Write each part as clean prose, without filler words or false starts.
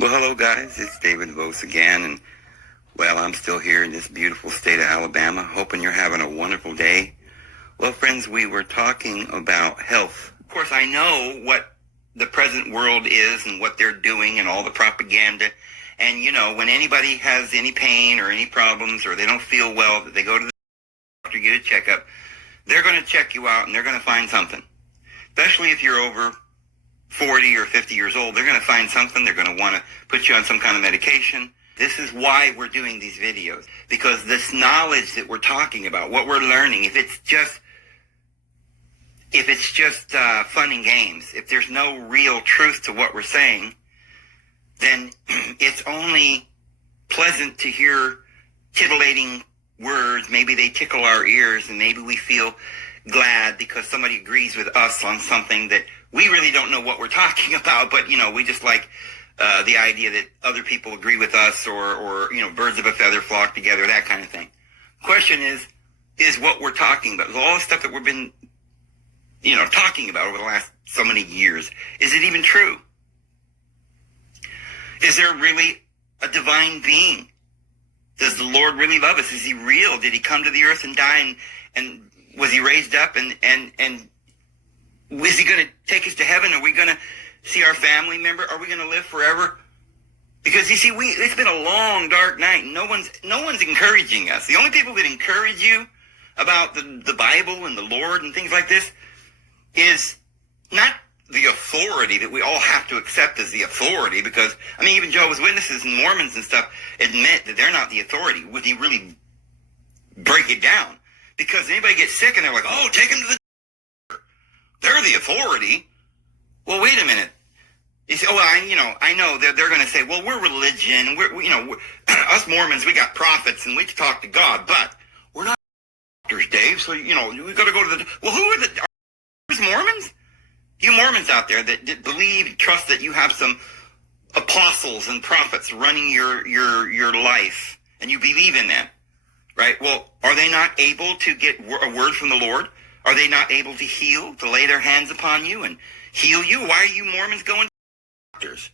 Well, hello guys, it's David Vos again, and well, I'm still here in this beautiful state of Alabama, hoping you're having a wonderful day. Well, friends, we were talking about health. Of course, I know what the present world is and what they're doing and all the propaganda. And, you know, when anybody has any pain or any problems or they don't feel well, that they go to the doctor, get a checkup, they're going to check you out and they're going to find something. Especially if you're over 40 or 50 years old, they're going to find something. They're going to want to put you on some kind of medication. This is why we're doing these videos, because this knowledge that we're talking about, what we're learning, if it's just fun and games, if there's no real truth to what we're saying, then it's only pleasant to hear titillating words. Maybe they tickle our ears and maybe we feel glad because somebody agrees with us on something that we really don't know what we're talking about, but, you know, we just like the idea that other people agree with us or, you know, birds of a feather flock together, that kind of thing. Question is what we're talking about, all the stuff that we've been, you know, talking about over the last so many years, is it even true? Is there really a divine being? Does the Lord really love us? Is he real? Did he come to the earth and die and was he raised up and is he going to take us to heaven? Are we going to see our family member? Are we going to live forever? Because you see, it's been a long, dark night. No one's encouraging us. The only people that encourage you about the Bible and the Lord and things like this is not the authority that we all have to accept as the authority, because, I mean, even Jehovah's Witnesses and Mormons and stuff admit that they're not the authority. Would you really break it down? Because anybody gets sick and they're like, oh, take them to the doctor. They're the authority. Well, wait a minute. You say, I know they're going to say, well, we're religion. We're us Mormons, we got prophets and we can talk to God, but we're not doctors, Dave. So, you know, we got to go to the, well, who are the Mormons? You Mormons out there that believe and trust that you have some apostles and prophets running your life, and you believe in them, right? Well, are they not able to get a word from the Lord? Are they not able to heal, to lay their hands upon you and heal you? Why are you Mormons going to doctors?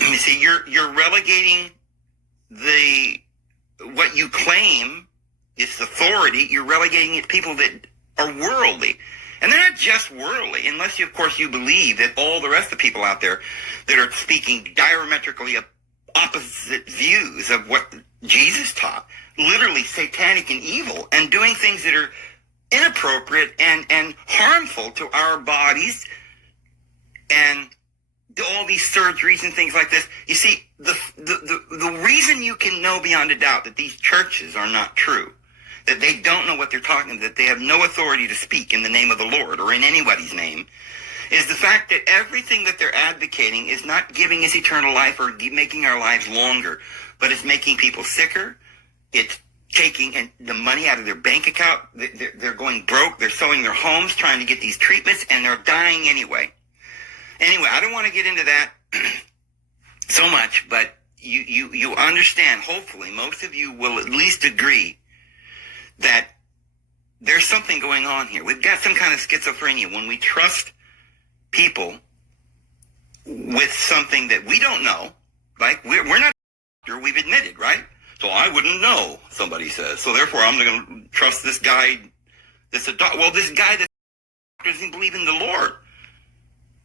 You see, you're relegating what you claim is authority. You're relegating it to people that are worldly. And they're not just worldly, unless, of course, you believe that all the rest of the people out there that are speaking diametrically opposite views of what Jesus taught, literally satanic and evil, and doing things that are inappropriate and harmful to our bodies, and all these surgeries and things like this. You see, the reason you can know beyond a doubt that these churches are not true, that they don't know what they're talking about, that they have no authority to speak in the name of the Lord or in anybody's name, is the fact that everything that they're advocating is not giving us eternal life or making our lives longer, but it's making people sicker. It's taking the money out of their bank account. They're going broke. They're selling their homes trying to get these treatments, and they're dying anyway. Anyway, I don't want to get into that so much, but you understand, hopefully, most of you will at least agree that there's something going on here. We've got some kind of schizophrenia when we trust people with something that we don't know. Like, we're not sure, we've admitted, right? So I wouldn't know, somebody says. So therefore, I'm going to trust this guy that's a doctor. Well, this guy that doesn't believe in the Lord.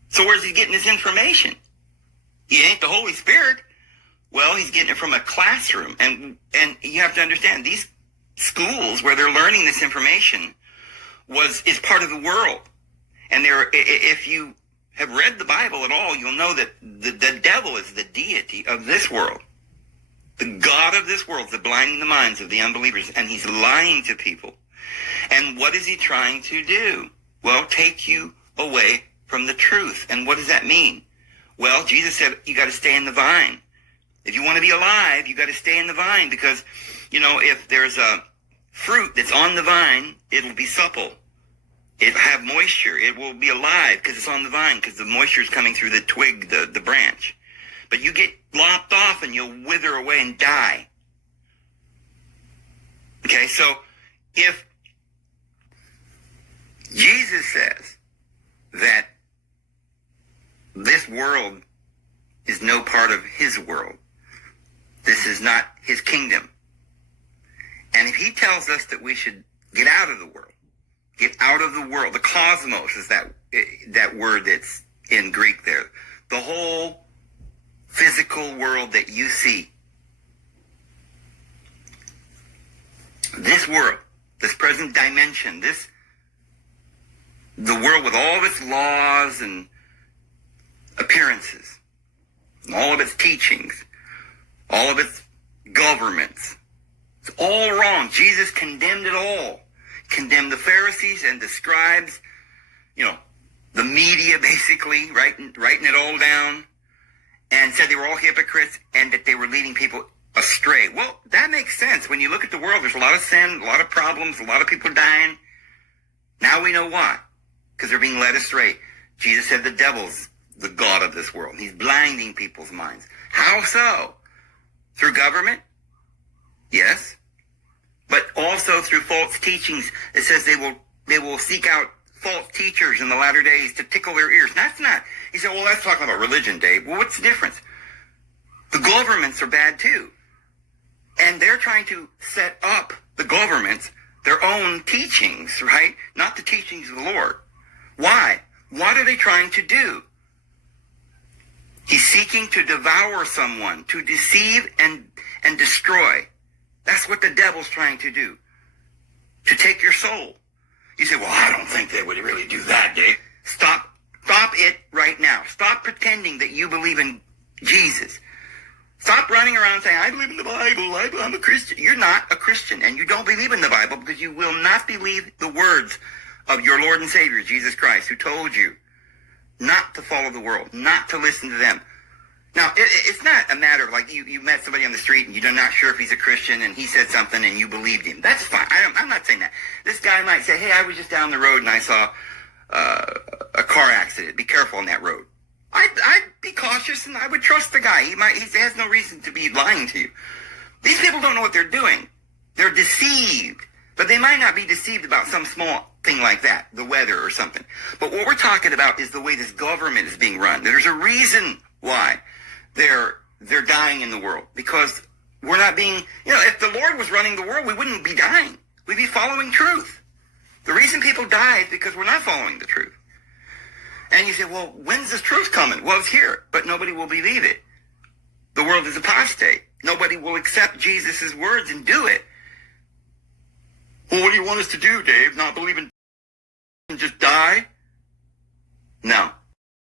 So where's he getting his information? He ain't the Holy Spirit. Well, he's getting it from a classroom. And you have to understand, these schools where they're learning this information is part of the world. And if you have read the Bible at all, you'll know that the devil is the deity of this world. The God of this world is blinding the minds of the unbelievers, and he's lying to people. And what is he trying to do? Well, take you away from the truth. And what does that mean? Well, Jesus said you got to stay in the vine. If you want to be alive, you got to stay in the vine, because, you know, if there's a fruit that's on the vine, it'll be supple. It'll have moisture. It will be alive because it's on the vine, because the moisture is coming through the twig, the branch. But you get lopped off and you'll wither away and die. Okay, so if Jesus says that this world is no part of his world. This is not his kingdom. And if he tells us that we should get out of the world, the cosmos is that word that's in Greek there. The whole physical world that you see. This world, this present dimension, the world with all of its laws and appearances, all of its teachings, all of its governments. It's all wrong. Jesus condemned it all. Condemned the Pharisees and the scribes, the media basically, writing it all down, and said they were all hypocrites and that they were leading people astray. Well, that makes sense. When you look at the world, there's a lot of sin, a lot of problems, a lot of people dying. Now we know why. Because they're being led astray. Jesus said the devil's the god of this world. He's blinding people's minds. How so? Through government? Yes. But also through false teachings. It says they will seek out false teachers in the latter days to tickle their ears. That's not. He said, well, that's talking about religion, Dave. Well, what's the difference? The governments are bad too. And they're trying to set up, the governments, their own teachings, right? Not the teachings of the Lord. Why? What are they trying to do? He's seeking to devour someone, to deceive and destroy. That's what the devil's trying to do. To take your soul. You say, well, I don't think they would really do that, Dave. Stop it right now. Stop pretending that you believe in Jesus. Stop running around saying, I believe in the Bible, I'm a Christian. You're not a Christian, and you don't believe in the Bible because you will not believe the words of your Lord and Savior, Jesus Christ, who told you not to follow the world, not to listen to them. Now, it's not a matter of like you met somebody on the street and you're not sure if he's a Christian and he said something and you believed him. That's fine. I'm not saying that. This guy might say, hey, I was just down the road and I saw a car accident. Be careful on that road. I'd be cautious and I would trust the guy. He has no reason to be lying to you. These people don't know what they're doing. They're deceived. But they might not be deceived about some small thing like that, the weather or something. But what we're talking about is the way this government is being run. There's a reason why they're dying in the world. Because we're not being, if the Lord was running the world, we wouldn't be dying. We'd be following truth. The reason people die is because we're not following the truth. And you say, well, when's this truth coming? Well, it's here, but nobody will believe it. The world is apostate. Nobody will accept Jesus' words and do it. Well, what do you want us to do, Dave? Not believe in and just die? No.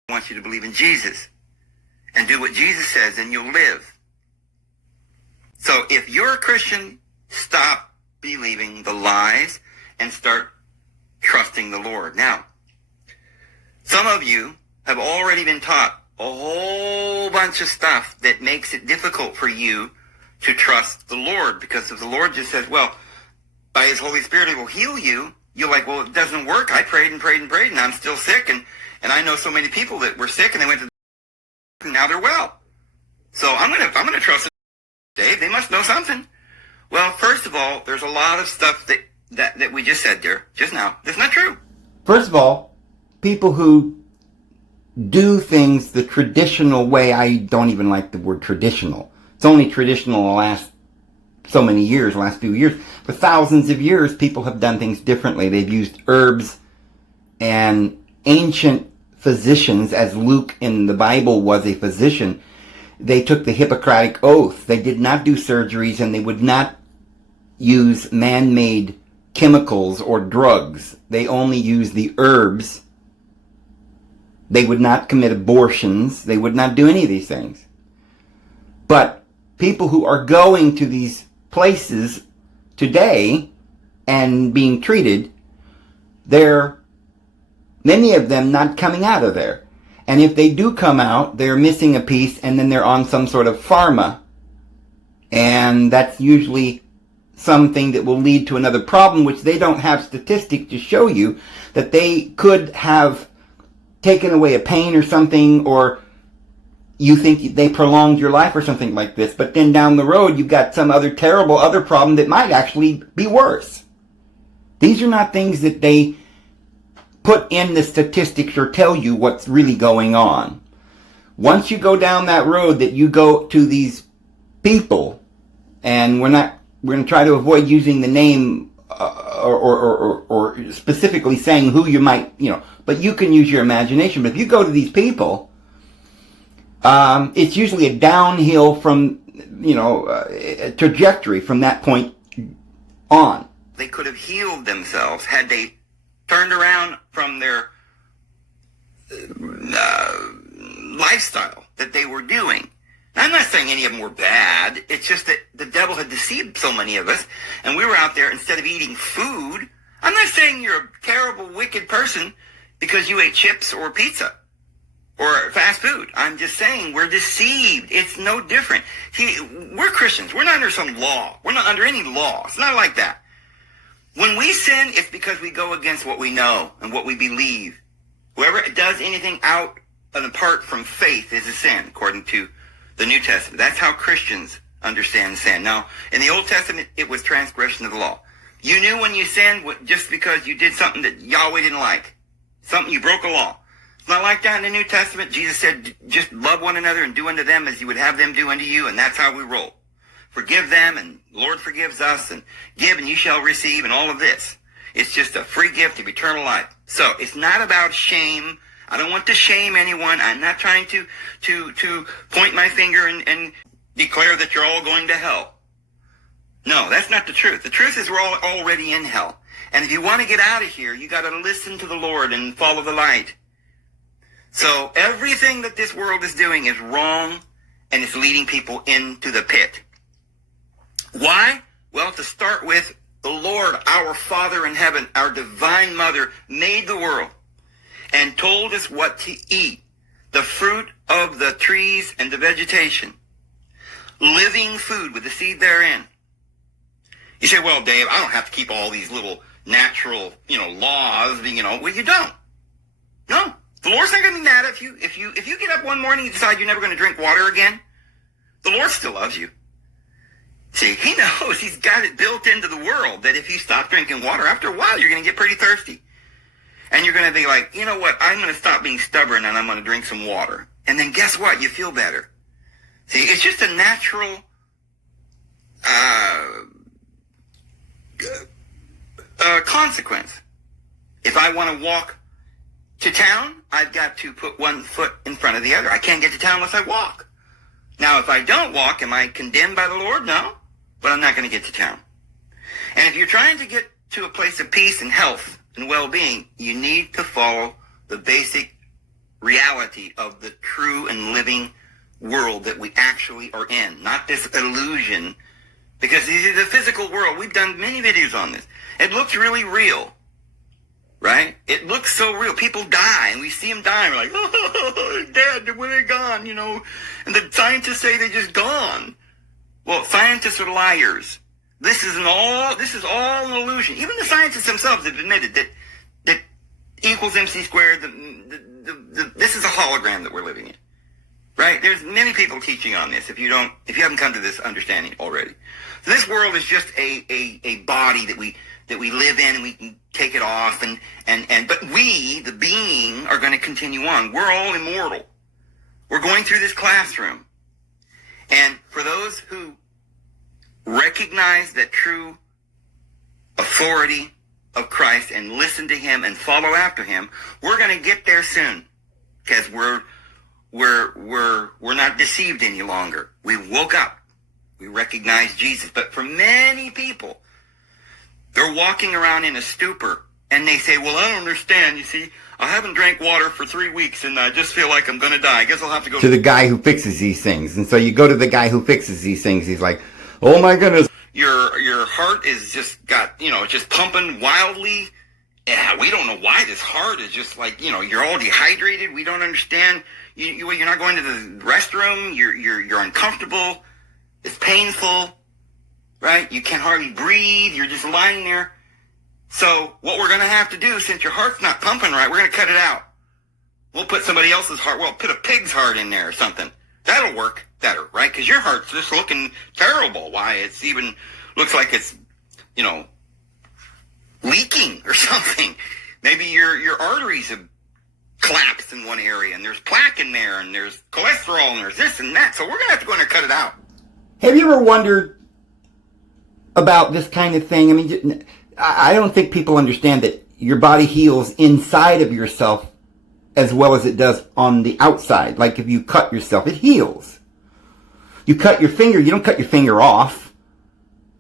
I want you to believe in Jesus and do what Jesus says and you'll live. So if you're a Christian, stop believing the lies and start trusting the Lord. Now, some of you have already been taught a whole bunch of stuff that makes it difficult for you to trust the Lord, because if the Lord just says, well, by his Holy Spirit, he will heal you, you're like, well, it doesn't work. I prayed and prayed and prayed, and I'm still sick, and I know so many people that were sick, and they went to the and now they're well. So I'm gonna trust them. Dave, they must know something. Well, first of all, there's a lot of stuff that we just said there, just now, that's not true. First of all, people who do things the traditional way, I don't even like the word traditional. It's only traditional the last so many years, last few years. For thousands of years, people have done things differently. They've used herbs, and ancient physicians, as Luke in the Bible was a physician, they took the Hippocratic Oath. They did not do surgeries, and they would not use man-made chemicals or drugs. They only used the herbs. They would not commit abortions. They would not do any of these things. But people who are going to these places today and being treated, many of them not coming out of there. And if they do come out, they're missing a piece, and then they're on some sort of pharma. And that's usually something that will lead to another problem, which they don't have statistics to show you that they could have taken away a pain or something, or you think they prolonged your life or something like this, but then down the road you've got some other terrible other problem that might actually be worse. These are not things that they put in the statistics or tell you what's really going on. once you go down that road that you go to these people, and we're going to try to avoid using the name or specifically saying who you might, but you can use your imagination. But if you go to these people, it's usually a downhill from, a trajectory from that point on. They could have healed themselves had they turned around from their lifestyle that they were doing. Now, I'm not saying any of them were bad. It's just that the devil had deceived so many of us, and we were out there, instead of eating food. I'm not saying you're a terrible, wicked person because you ate chips or pizza or fast food. I'm just saying we're deceived. It's no different. See, we're Christians. We're not under some law. We're not under any law. It's not like that. When we sin, it's because we go against what we know and what we believe. Whoever does anything out and apart from faith is a sin, according to the New Testament. That's how Christians understand sin. Now, in the Old Testament, it was transgression of the law. You knew when you sinned just because you did something that Yahweh didn't like. Something, you broke a law. It's not like that in the New Testament. Jesus said, just love one another and do unto them as you would have them do unto you, and that's how we roll. Forgive them, and the Lord forgives us, and give, and you shall receive, and all of this. It's just a free gift of eternal life. So, it's not about shame. I don't want to shame anyone. I'm not trying to point my finger and declare that you're all going to hell. No, that's not the truth. The truth is we're all already in hell. And if you want to get out of here, you got to listen to the Lord and follow the light. So everything that this world is doing is wrong, and it's leading people into the pit. Why? Well, to start with, the Lord, our Father in heaven, our divine mother, made the world and told us what to eat. The fruit of the trees and the vegetation. Living food with the seed therein. You say, well, Dave, I don't have to keep all these little natural, laws, well, you don't. No. The Lord's not going to be mad if you get up one morning and decide you're never going to drink water again. The Lord still loves you. See, He knows He's got it built into the world that if you stop drinking water, after a while, you're going to get pretty thirsty. And you're going to be like, you know what, I'm going to stop being stubborn and I'm going to drink some water. And then guess what? You feel better. See, it's just a natural consequence. If I want to walk to town, I've got to put one foot in front of the other. I can't get to town unless I walk. Now, if I don't walk, am I condemned by the Lord? No. But I'm not going to get to town. And if you're trying to get to a place of peace and health and well-being, you need to follow the basic reality of the true and living world that we actually are in, not this illusion. Because the physical world, we've done many videos on this. It looks really real, right? It looks so real. People die, and we see them die, and we're like, oh, they're dead, where they gone, And the scientists say they're just gone. Well, scientists are liars. This is all an illusion. Even the scientists themselves have admitted that equals MC squared, this is a hologram that we're living in. Right? There's many people teaching on this if you haven't come to this understanding already. So this world is just a body that we live in, and we can take it off, but we, the being, are going to continue on. We're all immortal. We're going through this classroom. And for those who recognize that true authority of Christ and listen to Him and follow after Him, we're going to get there soon, because we're not deceived any longer. We woke up. We recognize Jesus. But for many people, they're walking around in a stupor, and they say, well, I don't understand. You see, I haven't drank water for 3 weeks, and I just feel like I'm going to die. I guess I'll have to go to the guy who fixes these things. And so you go to the guy who fixes these things. He's like, oh my goodness. Your heart is just just pumping wildly. Yeah, we don't know why this heart is just like, you're all dehydrated. We don't understand. You're not going to the restroom. You're uncomfortable. It's painful, right? You can't hardly breathe. You're just lying there. So what we're going to have to do, since your heart's not pumping right, we're going to cut it out. We'll put somebody else's heart. We'll put a pig's heart in there or something. That'll work better, right? Because your heart's just looking terrible. Why? It's even looks like it's, leaking or something. Maybe your arteries have collapse in one area, and there's plaque in there, and there's cholesterol, and there's this and that. So we're going to have to go in there and cut it out. Have you ever wondered about this kind of thing? I mean, I don't think people understand that your body heals inside of yourself as well as it does on the outside. Like if you cut yourself, it heals. You cut your finger, you don't cut your finger off.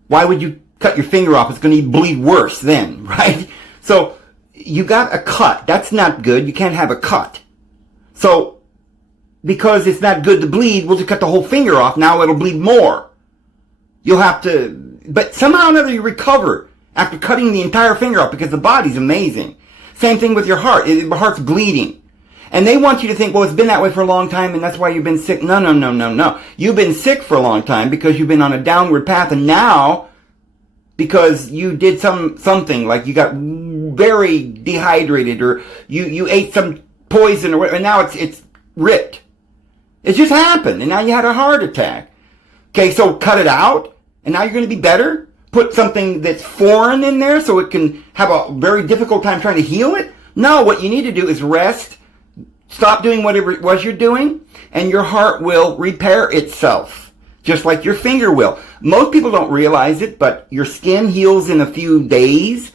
Why would you cut your finger off? It's going to bleed worse then, right? So you got a cut. That's not good. You can't have a cut. So because it's not good to bleed, we'll just cut the whole finger off. Now it'll bleed more. You'll have to, but somehow or another you recover after cutting the entire finger off because the body's amazing. Same thing with your heart. The heart's bleeding. And they want you to think, well, it's been that way for a long time and that's why you've been sick. No. You've been sick for a long time because you've been on a downward path, and now because you did something like you got very dehydrated or you ate some poison or whatever, and now it's ripped. It just happened, and now you had a heart attack. Okay, so cut it out, and now you're going to be better? Put something that's foreign in there so it can have a very difficult time trying to heal it? No, what you need to do is rest, stop doing whatever it was you're doing, and your heart will repair itself, just like your finger will. Most people don't realize it, but your skin heals in a few days.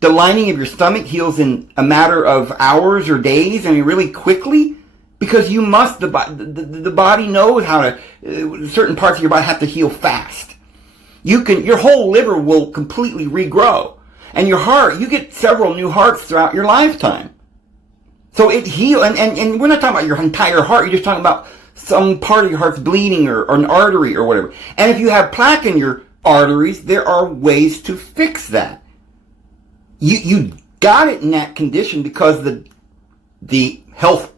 The lining of your stomach heals in a matter of hours or days, I mean really quickly, because you must, the body knows how to, certain parts of your body have to heal fast. Your whole liver will completely regrow. And your heart, you get several new hearts throughout your lifetime. So it heals, and we're not talking about your entire heart, you're just talking about some part of your heart's bleeding or an artery or whatever. And if you have plaque in your arteries, there are ways to fix that. You got it in that condition because the health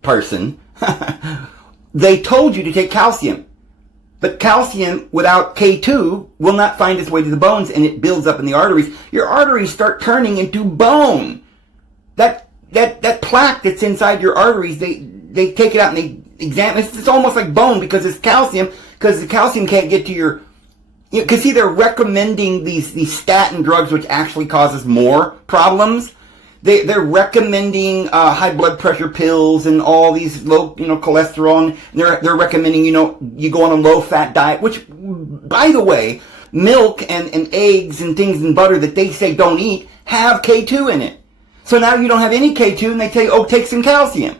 person, they told you to take calcium. But calcium without K2 will not find its way to the bones, and it builds up in the arteries. Your arteries start turning into bone. That plaque that's inside your arteries, they take it out and they examine. It's almost like bone because it's calcium, because the calcium can't get to your. Because see, they're recommending these statin drugs, which actually causes more problems. They're recommending high blood pressure pills and all these low, cholesterol. And they're recommending, you go on a low fat diet, which, by the way, milk and eggs and things and butter that they say don't eat have K2 in it. So now you don't have any K2 and they tell you, take some calcium.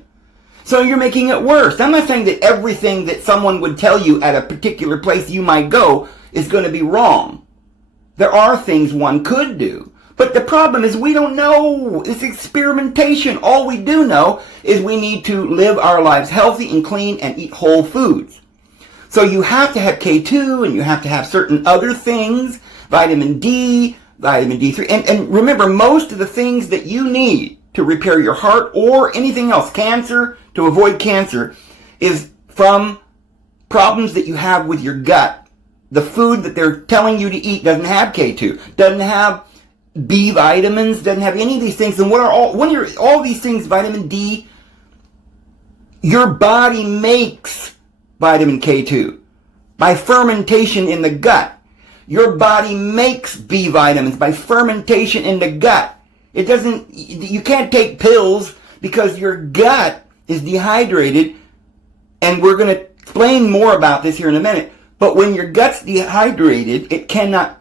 So you're making it worse. I'm not saying that everything that someone would tell you at a particular place you might go is going to be wrong. There are things one could do. But the problem is we don't know. It's experimentation. All we do know is we need to live our lives healthy and clean and eat whole foods. So you have to have K2 and you have to have certain other things, vitamin D, vitamin D3. And remember, most of the things that you need to repair your heart or anything else, cancer, to avoid cancer, is from problems that you have with your gut. The food that they're telling you to eat doesn't have K2, doesn't have B vitamins, doesn't have any of these things. And all these things, vitamin D, your body makes vitamin K2 by fermentation in the gut. Your body makes B vitamins by fermentation in the gut. You can't take pills because your gut is dehydrated, and we're going to explain more about this here in a minute. But when your gut's dehydrated, it cannot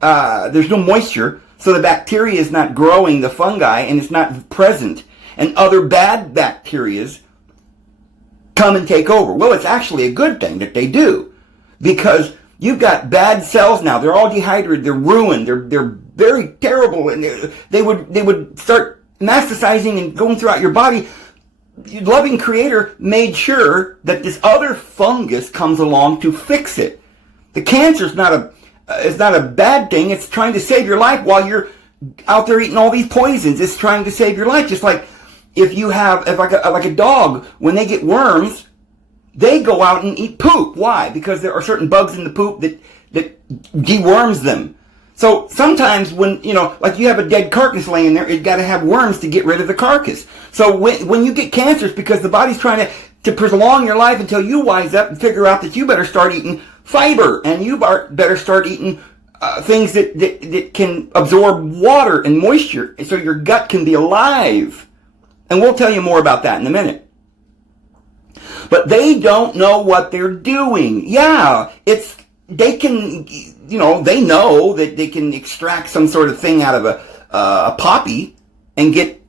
there's no moisture, so the bacteria is not growing, the fungi, and it's not present. And other bad bacterias come and take over. Well, it's actually a good thing that they do, because you've got bad cells now. They're all dehydrated. They're ruined. They're very terrible, and they would start metastasizing and going throughout your body. Your loving Creator made sure that this other fungus comes along to fix it. The cancer is not a bad thing. It's trying to save your life while you're out there eating all these poisons. It's trying to save your life. Just like if like a dog, when they get worms, they go out and eat poop. Why? Because there are certain bugs in the poop that deworms them. So sometimes when, like you have a dead carcass laying there, it's got to have worms to get rid of the carcass. So when you get cancer, it's because the body's trying to prolong your life until you wise up and figure out that you better start eating fiber, and you better start eating things that can absorb water and moisture so your gut can be alive. And we'll tell you more about that in a minute. But they don't know what they're doing. Yeah, they can, they know that they can extract some sort of thing out of a poppy and get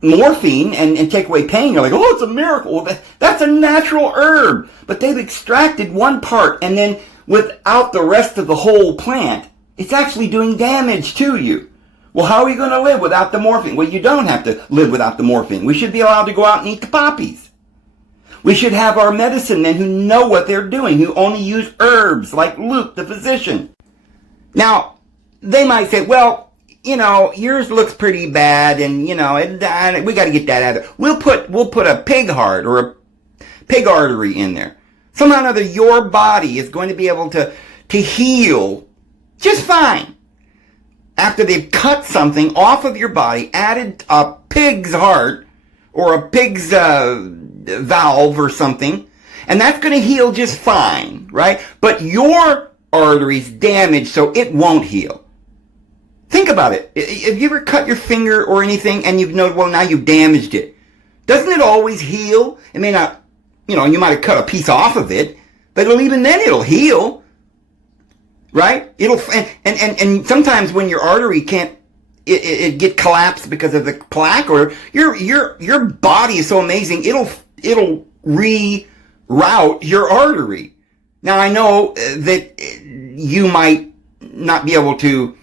morphine and take away pain. You're like, oh, it's a miracle. Well, that's a natural herb. But they've extracted one part, and then without the rest of the whole plant, it's actually doing damage to you. Well, how are you going to live without the morphine? Well, you don't have to live without the morphine. We should be allowed to go out and eat the poppies. We should have our medicine men who know what they're doing, who only use herbs, like Luke, the physician. Now, they might say, well, yours looks pretty bad, and, we got to get that out of it. We'll put a pig heart or a pig artery in there. Somehow or another, your body is going to be able to heal just fine. After they've cut something off of your body, added a pig's heart, or a pig's valve or something, and that's going to heal just fine, right? But your artery's damaged, so it won't heal. Think about it. Have you ever cut your finger or anything and you've noticed, well, now you've damaged it? Doesn't it always heal? It may not, you might have cut a piece off of it, but even then it'll heal, right? And sometimes when your artery can't, it get collapsed because of the plaque, or your body is so amazing, it'll reroute your artery. Now, I know that you might not be able to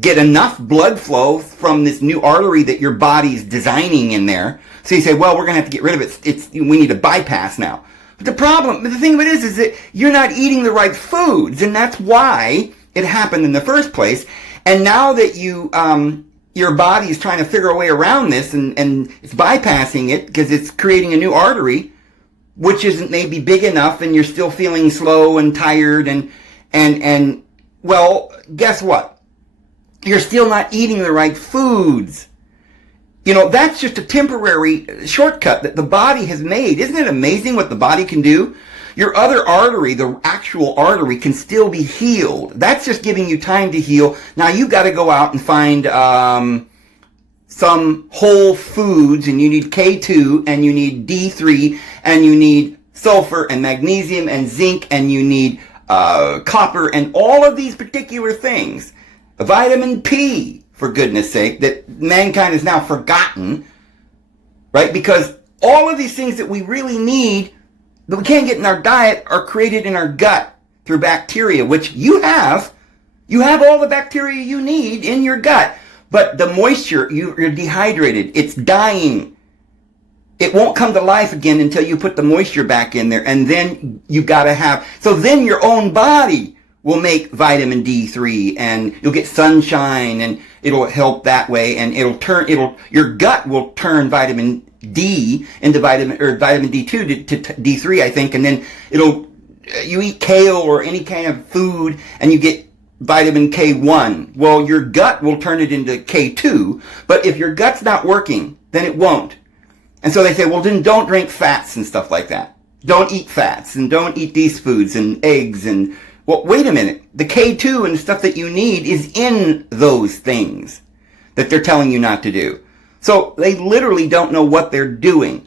get enough blood flow from this new artery that your body's designing in there. So you say, well, we're going to have to get rid of it. We need a bypass now. But the thing of it is that you're not eating the right foods, and that's why it happened in the first place. And now that your body is trying to figure a way around this, and it's bypassing it because it's creating a new artery, which isn't maybe big enough, and you're still feeling slow and tired, and well, guess what? You're still not eating the right foods. That's just a temporary shortcut that the body has made. Isn't it amazing what the body can do? Your other artery, the actual artery, can still be healed. That's just giving you time to heal. Now you've got to go out and find some whole foods, and you need K2, and you need D3, and you need sulfur and magnesium and zinc, and you need copper, and all of these particular things. Vitamin P, for goodness sake, that mankind has now forgotten, right? Because all of these things that we really need that we can't get in our diet are created in our gut through bacteria, which you have. You have all the bacteria you need in your gut. But the moisture, you're dehydrated. It's dying. It won't come to life again until you put the moisture back in there. And then you got to have... So then your own body will make vitamin D3, and you'll get sunshine, and it'll help that way. And your gut will turn vitamin D into vitamin D2 to D3, I think, and then you eat kale or any kind of food and you get vitamin K1. Well, your gut will turn it into K2, but if your gut's not working, then it won't. And so they say, well, then don't drink fats and stuff like that. Don't eat fats, and don't eat these foods and eggs, and, well, wait a minute. The K2 and the stuff that you need is in those things that they're telling you not to do. So they literally don't know what they're doing.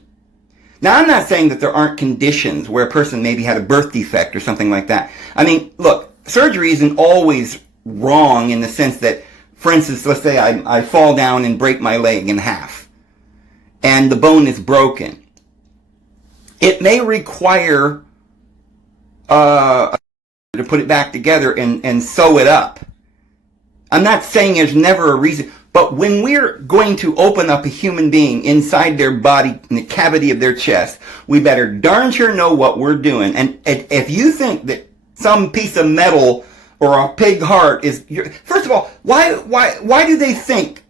Now, I'm not saying that there aren't conditions where a person maybe had a birth defect or something like that. I mean, look, surgery isn't always wrong in the sense that, for instance, let's say I fall down and break my leg in half, and the bone is broken. It may require to put it back together and sew it up. I'm not saying there's never a reason. But when we're going to open up a human being inside their body, in the cavity of their chest, we better darn sure know what we're doing. And if you think that some piece of metal or a pig heart is... First of all, why do they think...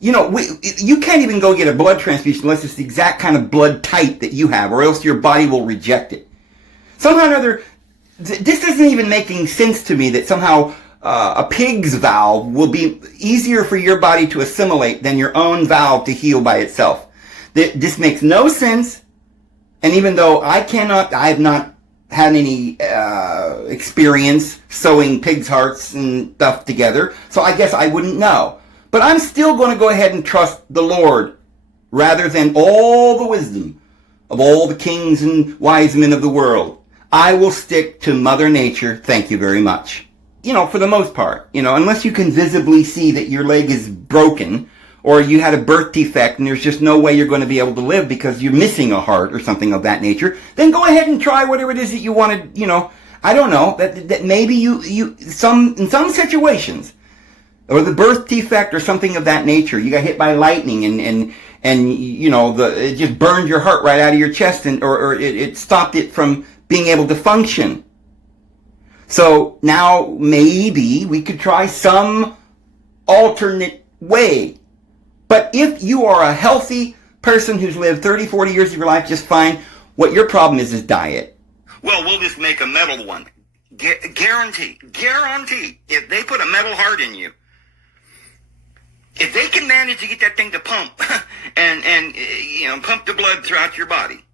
you can't even go get a blood transfusion unless it's the exact kind of blood type that you have, or else your body will reject it. Somehow or another, this isn't even making sense to me that somehow... a pig's valve will be easier for your body to assimilate than your own valve to heal by itself. This makes no sense. And even though I have not had any experience sewing pig's hearts and stuff together, so I guess I wouldn't know. But I'm still going to go ahead and trust the Lord rather than all the wisdom of all the kings and wise men of the world, I will stick to Mother Nature. Thank you very much. For the most part, unless you can visibly see that your leg is broken or you had a birth defect and there's just no way you're going to be able to live because you're missing a heart or something of that nature, then go ahead and try whatever it is that you want to, I don't know, that maybe in some situations, or the birth defect or something of that nature, you got hit by lightning and it just burned your heart right out of your chest or it stopped it from being able to function. So now maybe we could try some alternate way. But if you are a healthy person who's lived 30, 40 years of your life just fine, what your problem is diet. Well, we'll just make a metal one. Guarantee. If they put a metal heart in you, if they can manage to get that thing to pump and pump the blood throughout your body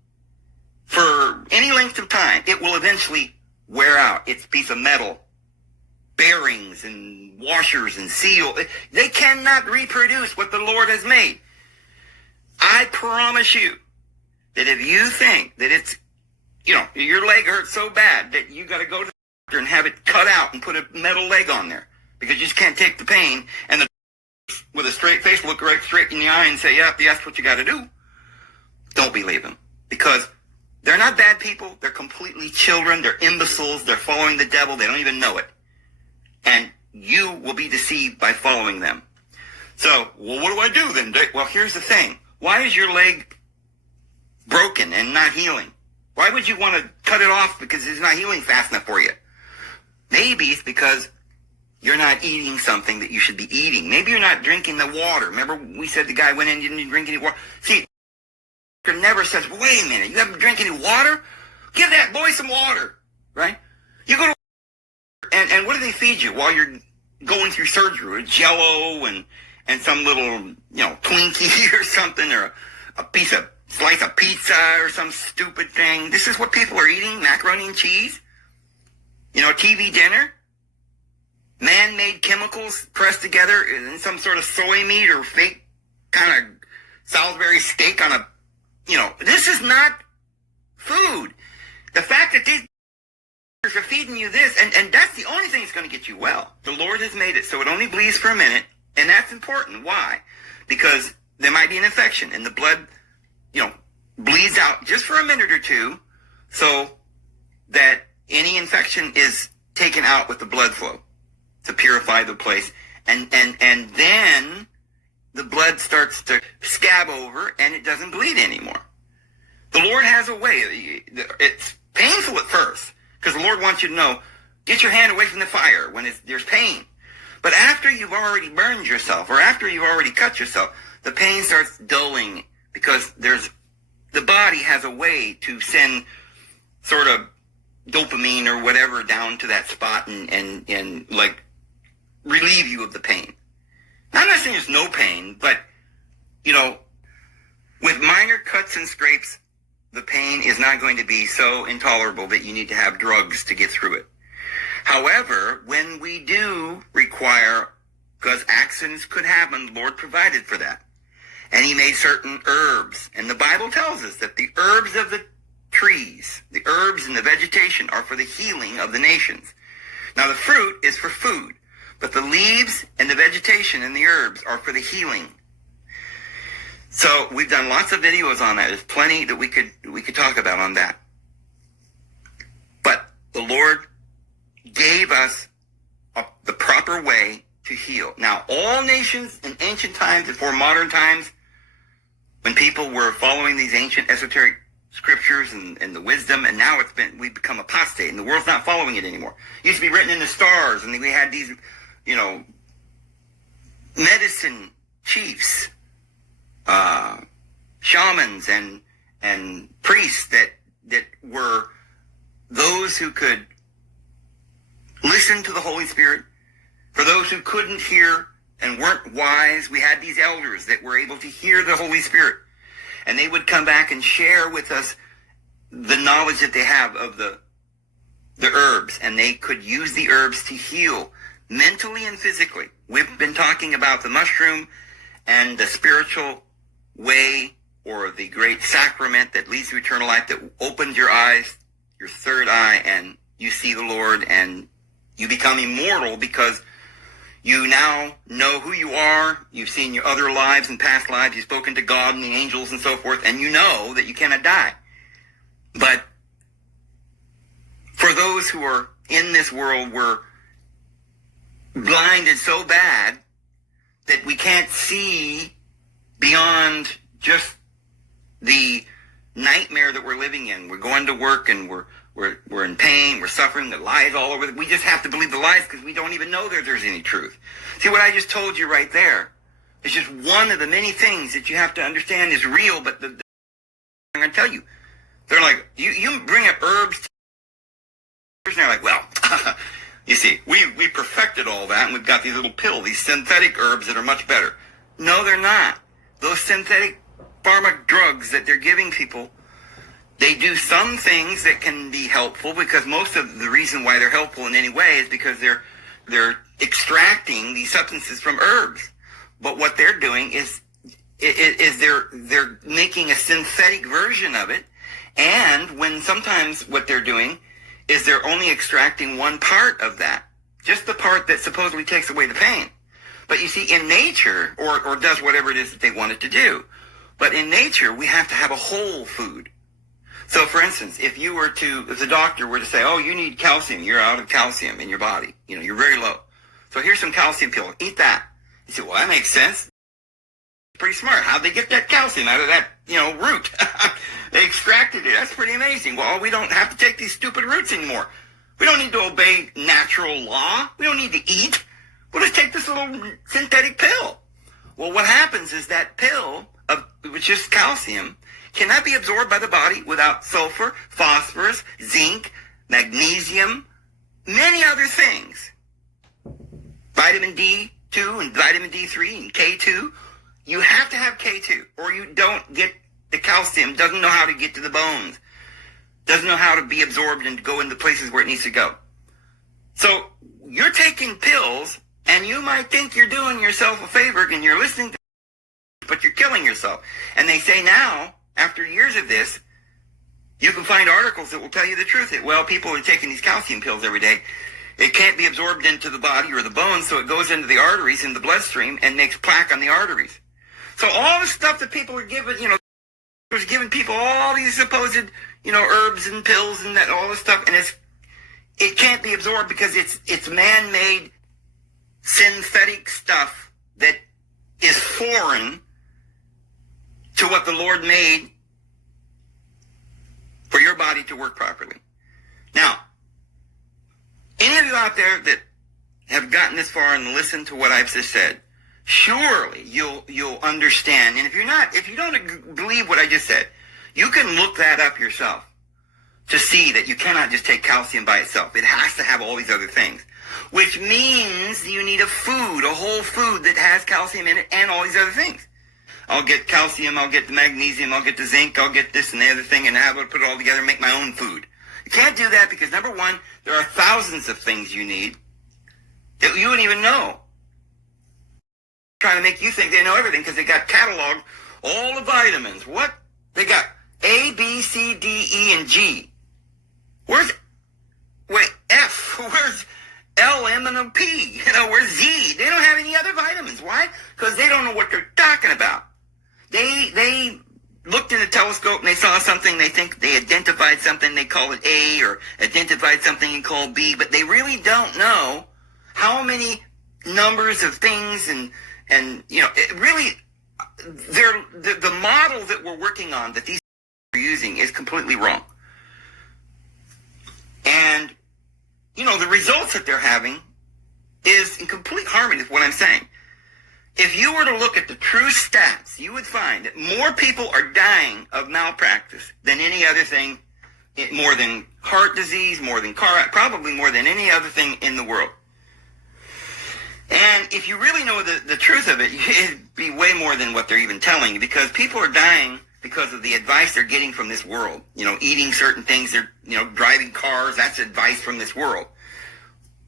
for any length of time, it will eventually wear out. It's a piece of metal. Bearings and washers and seal. They cannot reproduce what the Lord has made. I promise you that if you think that it's, your leg hurts so bad that you got to go to the doctor and have it cut out and put a metal leg on there because you just can't take the pain, and the with a straight face look right straight in the eye and say, yeah, that's what you got to do. Don't believe them, because they're not bad people. They're completely children. They're imbeciles. They're following the devil. They don't even know it. And you will be deceived by following them. So, well, what do I do then? Well, here's the thing. Why is your leg broken and not healing? Why would you want to cut it off because it's not healing fast enough for you? Maybe it's because you're not eating something that you should be eating. Maybe you're not drinking the water. Remember we said the guy went in and didn't drink any water? See, never says, wait a minute, you haven't drank any water? Give that boy some water, right? You go to and what do they feed you while you're going through surgery? Jello and some little, Twinkie or something, or a slice of pizza or some stupid thing. This is what people are eating, macaroni and cheese. TV dinner. Man-made chemicals pressed together in some sort of soy meat or fake kind of Salisbury steak on a, this is not food. The fact that these are feeding you this, and that's the only thing that's going to get you well. The Lord has made it so it only bleeds for a minute, and that's important. Why? Because there might be an infection, and the blood, bleeds out just for a minute or two, so that any infection is taken out with the blood flow to purify the place, and then the blood starts to scab over, and it doesn't bleed anymore. The Lord has a way. It's painful at first, because the Lord wants you to know, get your hand away from the fire when there's pain. But after you've already burned yourself, or after you've already cut yourself, the pain starts dulling, because the body has a way to send sort of dopamine or whatever down to that spot and like relieve you of the pain. Now, I'm not saying there's no pain, but, with minor cuts and scrapes, the pain is not going to be so intolerable that you need to have drugs to get through it. However, when we do require, because accidents could happen, the Lord provided for that. And he made certain herbs. And the Bible tells us that the herbs of the trees, the herbs and the vegetation are for the healing of the nations. Now, the fruit is for food, but the leaves and the vegetation and the herbs are for the healing. So we've done lots of videos on that. There's plenty that we could talk about on that. But the Lord gave us the proper way to heal. Now, all nations in ancient times, before modern times, when people were following these ancient esoteric scriptures and the wisdom, and now we've become apostate, and the world's not following it anymore. It used to be written in the stars, and we had these, medicine chiefs, shamans and priests that were those who could listen to the Holy Spirit. For those who couldn't hear and weren't wise, we had these elders that were able to hear the Holy Spirit. And they would come back and share with us the knowledge that they have of the herbs. And they could use the herbs to heal mentally and physically. We've been talking about the mushroom and the spiritual way or the great sacrament that leads to eternal life, that opens your eyes, your third eye, and you see the Lord, and you become immortal because you now know who you are. You've seen your other lives and past lives. You've spoken to God and the angels and so forth, and you know that you cannot die. But for those who are in this world, we're blinded so bad that we can't see beyond just the nightmare that we're living in. We're going to work and we're in pain, we're suffering, the lies all over. We just have to believe the lies because we don't even know that there's any truth. See, what I just told you right there is just one of the many things that you have to understand is real, but I'm going to tell you. They're like, you bring up herbs, and they're like, well, you see, we perfected all that, and we've got these little pills, these synthetic herbs that are much better. No, they're not. Those synthetic pharma drugs that they're giving people, they do some things that can be helpful, because most of the reason why they're helpful in any way is because they're extracting these substances from herbs. But what they're doing is they're making a synthetic version of it, and when sometimes what they're doing is they're only extracting one part of that, just the part that supposedly takes away the pain. But you see, in nature, or does whatever it is that they want it to do, but in nature, we have to have a whole food. So, for instance, if the doctor were to say, oh, you need calcium, you're out of calcium in your body, you're very low. So here's some calcium pill, eat that. You say, well, that makes sense. Pretty smart. How'd they get that calcium out of that, root? They extracted it. That's pretty amazing. Well, we don't have to take these stupid roots anymore. We don't need to obey natural law. We don't need to eat. We'll just take this little synthetic pill. Well, what happens is that pill, which is calcium, cannot be absorbed by the body without sulfur, phosphorus, zinc, magnesium, many other things. Vitamin D2 and vitamin D3 and K2. You have to have K2, or you don't get the calcium, doesn't know how to get to the bones, doesn't know how to be absorbed and go into places where it needs to go. So you're taking pills, and you might think you're doing yourself a favor and you're listening to, but you're killing yourself. And they say now, after years of this, you can find articles that will tell you the truth. That, well, people are taking these calcium pills every day. It can't be absorbed into the body or the bones, so it goes into the arteries, in the bloodstream, and makes plaque on the arteries. So all the stuff that people are given, was giving people all these supposed, herbs and pills and that, all this stuff, and it can't be absorbed because it's man-made synthetic stuff that is foreign to what the Lord made for your body to work properly. Now, any of you out there that have gotten this far and listened to what I've just said, surely you'll understand. And if you don't believe what I just said, you can look that up yourself to see that you cannot just take calcium by itself. It has to have all these other things, which means you need a whole food that has calcium in it and all these other things. I'll get calcium, I'll get the magnesium, I'll get the zinc, I'll get this and the other thing, and have it put it all together and make my own food. You can't do that because, number one, there are thousands of things you need that you wouldn't even know. Trying to make you think they know everything because they got cataloged all the vitamins. What? They got A, B, C, D, E, and G. Where's F? Where's L, M, and P? Where's Z? They don't have any other vitamins. Why? Because they don't know what they're talking about. They looked in a telescope and they saw something. They think they identified something. They call it A, or identified something and call B. But they really don't know how many numbers of things and it really, the model that we're working on, that these are using, is completely wrong. And, the results that they're having is in complete harmony with what I'm saying. If you were to look at the true stats, you would find that more people are dying of malpractice than any other thing, more than heart disease, more than probably more than any other thing in the world. And if you really know the truth of it, it'd be way more than what they're even telling you, because people are dying because of the advice they're getting from this world. Eating certain things, they're, driving cars, that's advice from this world.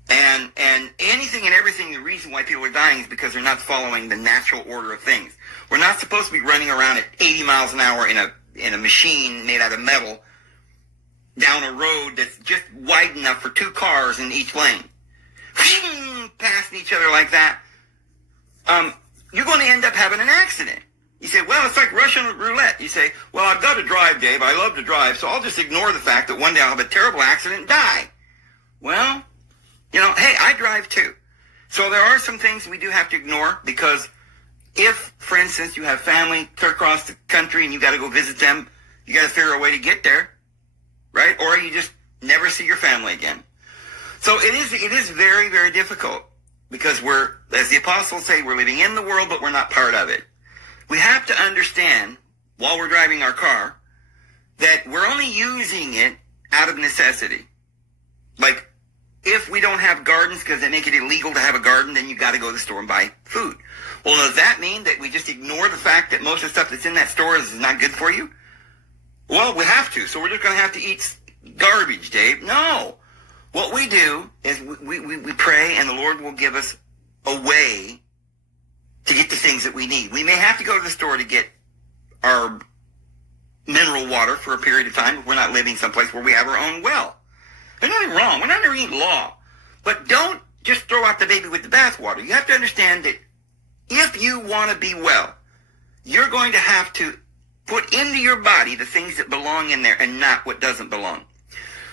And anything and everything, the reason why people are dying is because they're not following the natural order of things. We're not supposed to be running around at 80 miles an hour in a machine made out of metal down a road that's just wide enough for two cars in each lane. Passing each other like that. You're going to end up having an accident. You say, well, it's like Russian roulette. You say, well, I've got to drive, Dave. I love to drive, so I'll just ignore the fact that one day I'll have a terrible accident and die. Well, hey, I drive too. So there are some things we do have to ignore, because if, for instance, you have family clear across the country and you got to go visit them, you got to figure a way to get there, right? Or you just never see your family again. So it is very, very difficult, because we're, as the apostles say, we're living in the world, but we're not part of it. We have to understand, while we're driving our car, that we're only using it out of necessity. Like, if we don't have gardens because they make it illegal to have a garden, then you got to go to the store and buy food. Well, does that mean that we just ignore the fact that most of the stuff that's in that store is not good for you? Well, we have to, so we're just going to have to eat garbage, Dave. No. What we do is we pray, and the Lord will give us a way to get the things that we need. We may have to go to the store to get our mineral water for a period of time if we're not living someplace where we have our own well. There's nothing wrong. We're not under any law. But don't just throw out the baby with the bathwater. You have to understand that if you want to be well, you're going to have to put into your body the things that belong in there and not what doesn't belong.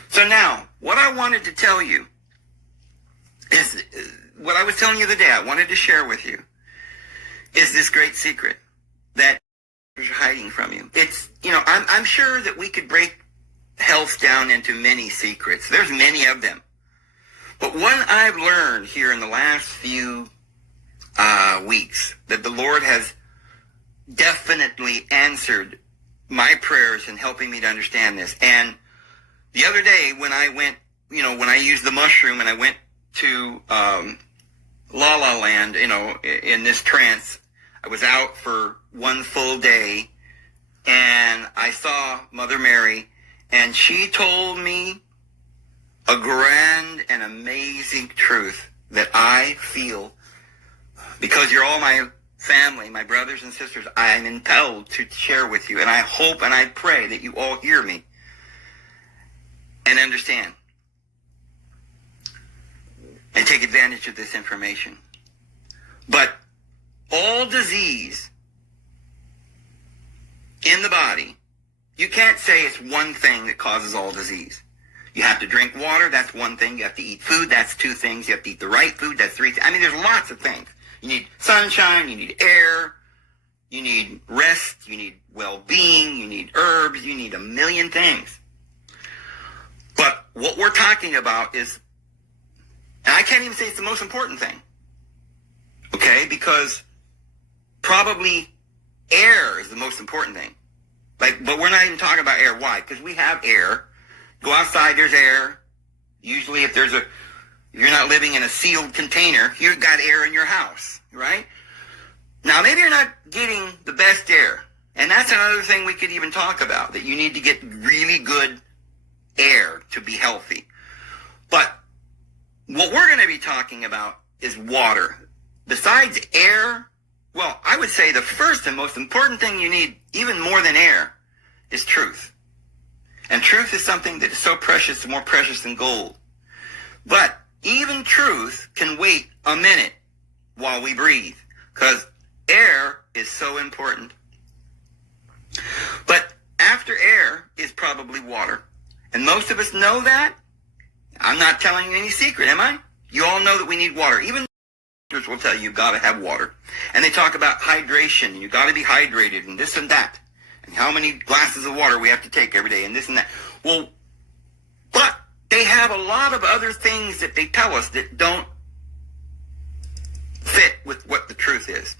So now, what I wanted to tell you is what I was telling you the day I wanted to share with you is this great secret that is hiding from you. It's, I'm sure that we could break health down into many secrets. There's many of them. But one I've learned here in the last few weeks, that the Lord has definitely answered my prayers in helping me to understand this. And the other day when I went, when I used the mushroom and I went to La La Land, in this trance, I was out for one full day, and I saw Mother Mary, and she told me a grand and amazing truth that I feel, because you're all my family, my brothers and sisters, I'm impelled to share with you. And I hope and I pray that you all hear me and understand and take advantage of this information. But all disease in the body, you can't say it's one thing that causes all disease. You have to drink water, that's one thing. You have to eat food, that's two things. You have to eat the right food, that's three things. I mean, there's lots of things. You need sunshine, you need air, you need rest, you need well-being, you need herbs, you need a million things. But what we're talking about is, and I can't even say it's the most important thing, okay? Because probably air is the most important thing. But we're not even talking about air. Why? Because we have air. Go outside, there's air. Usually if you're not living in a sealed container, you've got air in your house, right? Now, maybe you're not getting the best air. And that's another thing we could even talk about, that you need to get really good air to be healthy. But what we're going to be talking about is water. Besides air, well, I would say the first and most important thing you need, even more than air, is truth. And truth is something that is so precious, more precious than gold. But even truth can wait a minute while we breathe, because air is so important. But after air is probably water. And most of us know that. I'm not telling you any secret, am I? You all know that we need water. Even doctors will tell you you've got to have water. And they talk about hydration, and you've got to be hydrated, and this and that. And how many glasses of water we have to take every day, and this and that. Well, but they have a lot of other things that they tell us that don't fit with what the truth is.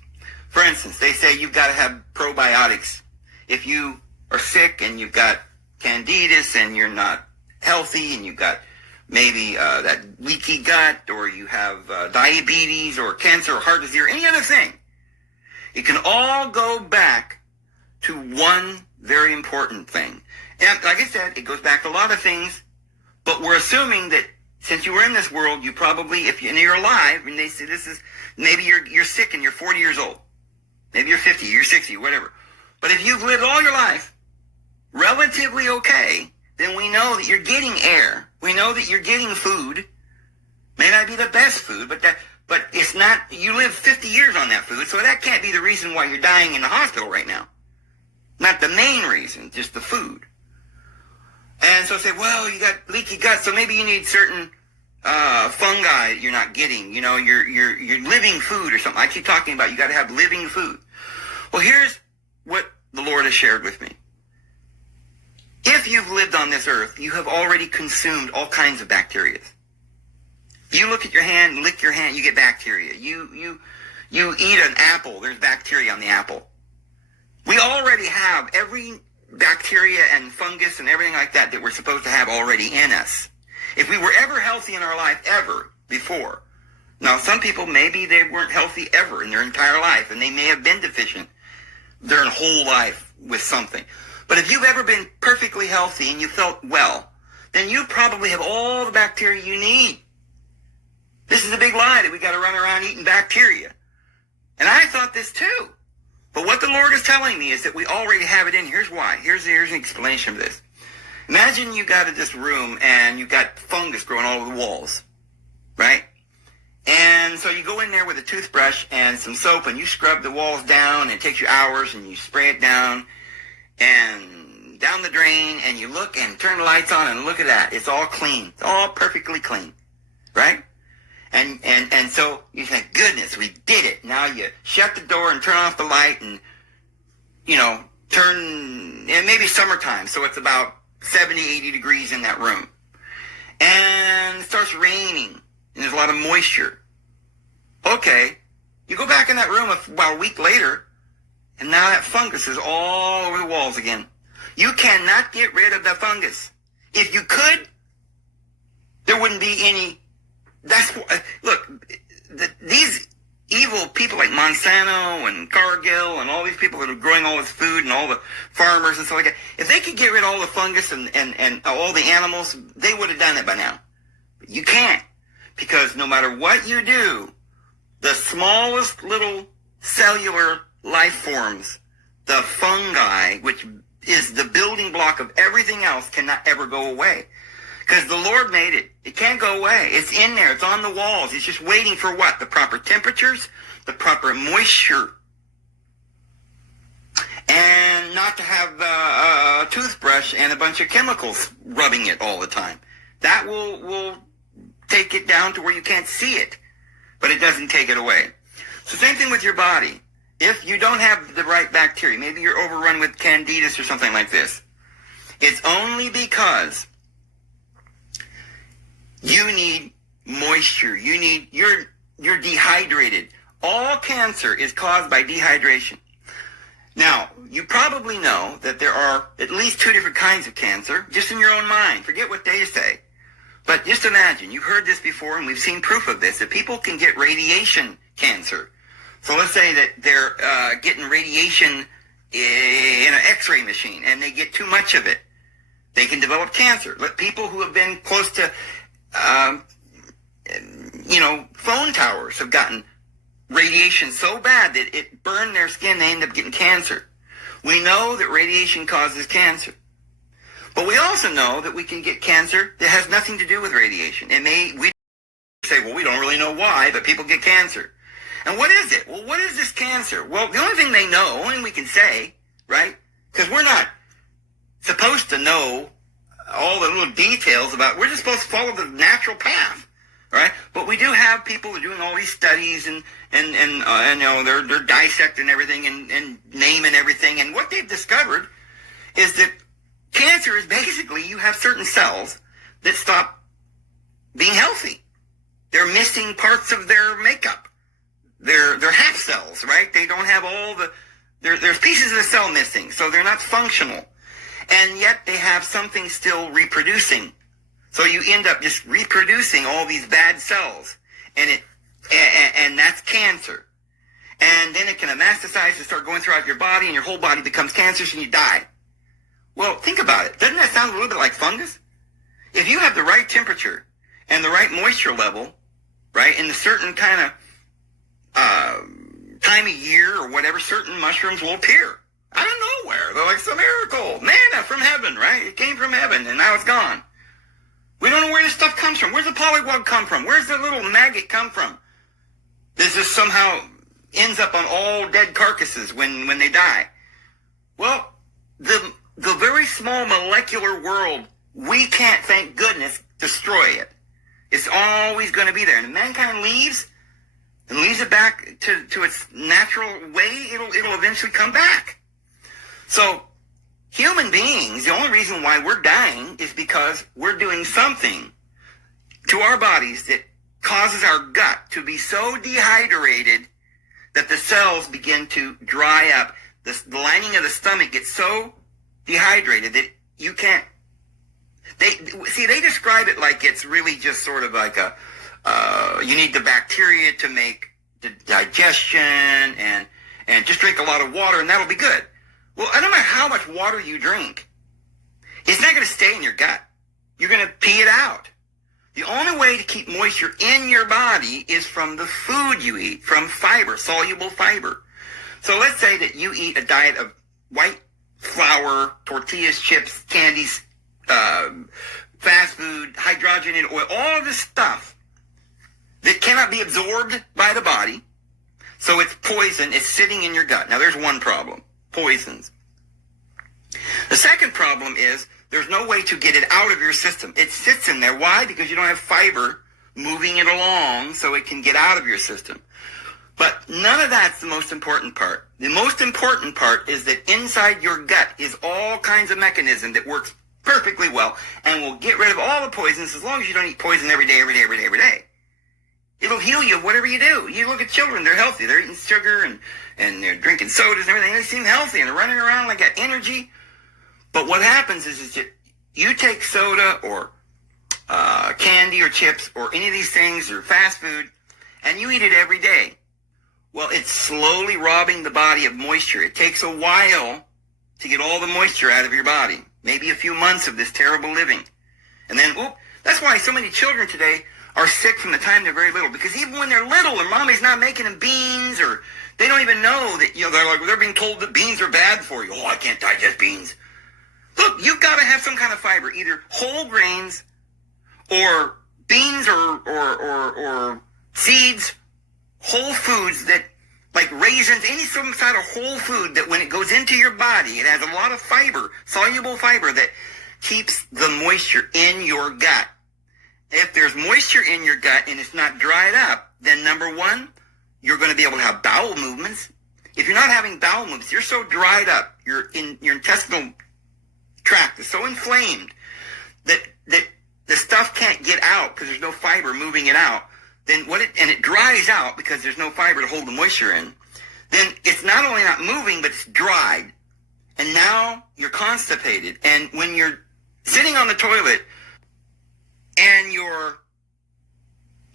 For instance, they say you've got to have probiotics. If you are sick and you've got candidus and you're not healthy and you've got maybe that leaky gut, or you have diabetes or cancer or heart disease or any other thing, it can all go back to one very important thing. And like I said, it goes back to a lot of things, but we're assuming that since you were in this world, you probably, if you, and you're alive, and they say this is, maybe you're sick and you're 40 years old. Maybe you're 50, you're 60, whatever. But if you've lived all your life relatively okay, then we know that you're getting air. We know that you're getting food. May not be the best food, but it's not, you live 50 years on that food, so that can't be the reason why you're dying in the hospital right now. Not the main reason, just the food. And so say, well, you got leaky gut, so maybe you need certain fungi you're not getting. You know, you're living food or something. I keep talking about you got to have living food. Well, here's what the Lord has shared with me. If you've lived on this earth, you have already consumed all kinds of bacteria. You look at your hand, lick your hand, you get bacteria. You eat an apple, there's bacteria on the apple. We already have every bacteria and fungus and everything like that we're supposed to have already in us. If we were ever healthy in our life, ever, before. Now, some people, maybe they weren't healthy ever in their entire life, and they may have been deficient their whole life with something. But if you've ever been perfectly healthy and you felt well, then you probably have all the bacteria you need. This is a big lie that we got to run around eating bacteria. And I thought this too. But what the Lord is telling me is that we already have it in. Here's why. Here's an explanation of this. Imagine you got this room and you got fungus growing all over the walls, right? And so you go in there with a toothbrush and some soap and you scrub the walls down, and it takes you hours, and you spray it down and down the drain, and you look and turn the lights on and look at that. It's all clean. It's all perfectly clean, right? And so you think, goodness, we did it. Now you shut the door and turn off the light and, and maybe summertime, so it's about 70, 80 degrees in that room. And it starts raining, and there's a lot of moisture. Okay, you go back in that room about a week later, and now that fungus is all over the walls again. You cannot get rid of the fungus. If you could, there wouldn't be any. Look, these evil people like Monsanto and Cargill and all these people that are growing all this food and all the farmers and stuff like that, if they could get rid of all the fungus and all the animals, they would have done it by now. But you can't, because no matter what you do, the smallest little cellular life forms, the fungi, which is the building block of everything else, cannot ever go away. Because the Lord made it. It can't go away. It's in there. It's on the walls. It's just waiting for what? The proper temperatures, the proper moisture. And not to have a toothbrush and a bunch of chemicals rubbing it all the time. That will take it down to where you can't see it. But it doesn't take it away. So same thing with your body. If you don't have the right bacteria, maybe you're overrun with candidus or something like this, it's only because you need moisture. You're dehydrated. All cancer is caused by dehydration. Now, you probably know that there are at least 2 different kinds of cancer, just in your own mind. Forget what they say. But just imagine, you've heard this before, and we've seen proof of this, that people can get radiation cancer. So let's say that they're getting radiation in an x-ray machine, and they get too much of it. They can develop cancer. But people who have been close to phone towers have gotten radiation so bad that it burned their skin, they end up getting cancer. We know that radiation causes cancer. But we also know that we can get cancer that has nothing to do with radiation. We say, well, we don't really know why, but people get cancer. And what is it? Well, what is this cancer? Well, the only thing they know, only we can say, right? Because we're not supposed to know all the little details about, we're just supposed to follow the natural path, right? But we do have people who are doing all these studies and they're dissecting everything and naming everything. And what they've discovered is that cancer is basically, you have certain cells that stop being healthy. They're missing parts of their makeup. They're half cells, right? They don't have all there's pieces of the cell missing, so they're not functional. And yet they have something still reproducing. So you end up just reproducing all these bad cells. And that's cancer. And then it can metastasize and start going throughout your body, and your whole body becomes cancerous and you die. Well, think about it. Doesn't that sound a little bit like fungus? If you have the right temperature and the right moisture level, right, in a certain kind of time of year or whatever, certain mushrooms will appear out of nowhere. They're like some miracle. Manna from heaven, right? It came from heaven, and now it's gone. We don't know where this stuff comes from. Where's the pollywog come from? Where's the little maggot come from? This just somehow ends up on all dead carcasses when they die. Well, the very small molecular world, we can't, thank goodness, destroy it. It's always going to be there. And if mankind leaves and leaves it back to its natural way, it'll eventually come back. So human beings, the only reason why we're dying is because we're doing something to our bodies that causes our gut to be so dehydrated that the cells begin to dry up. The lining of the stomach gets so dehydrated that you can't. They describe it like it's really just sort of like you need the bacteria to make the digestion and just drink a lot of water and that'll be good. Well, I don't matter how much water you drink, it's not going to stay in your gut. You're going to pee it out. The only way to keep moisture in your body is from the food you eat, from fiber, soluble fiber. So let's say that you eat a diet of white flour, tortillas, chips, candies, fast food, hydrogenated oil, all of this stuff that cannot be absorbed by the body. So it's poison. It's sitting in your gut. Now there's one problem. Poisons. The second problem is there's no way to get it out of your system. It sits in there. Why? Because you don't have fiber moving it along so it can get out of your system. But none of that's the most important part. The most important part is that inside your gut is all kinds of mechanism that works perfectly well and will get rid of all the poisons as long as you don't eat poison every day. It'll heal you whatever you do. You look at children, they're healthy. They're eating sugar and they're drinking sodas and everything. They seem healthy and they're running around like got energy. But what happens is that you take soda or candy or chips or any of these things or fast food and you eat it every day. Well, it's slowly robbing the body of moisture. It takes a while to get all the moisture out of your body. Maybe a few months of this terrible living. And then, that's why so many children today are sick from the time they're very little. Because even when they're little and mommy's not making them beans or they don't even know that, they're being told that beans are bad for you. Oh, I can't digest beans. Look, you've got to have some kind of fiber, either whole grains or beans or seeds, whole foods that, like raisins, any some kind of whole food that when it goes into your body, it has a lot of fiber, soluble fiber that keeps the moisture in your gut. If there's moisture in your gut and it's not dried up, then number one, you're going to be able to have bowel movements. If you're not having bowel movements, you're so dried up, your intestinal tract is so inflamed that the stuff can't get out because there's no fiber moving it out. Then it dries out because there's no fiber to hold the moisture in. Then it's not only not moving, but it's dried. And now you're constipated. And when you're sitting on the toilet and you're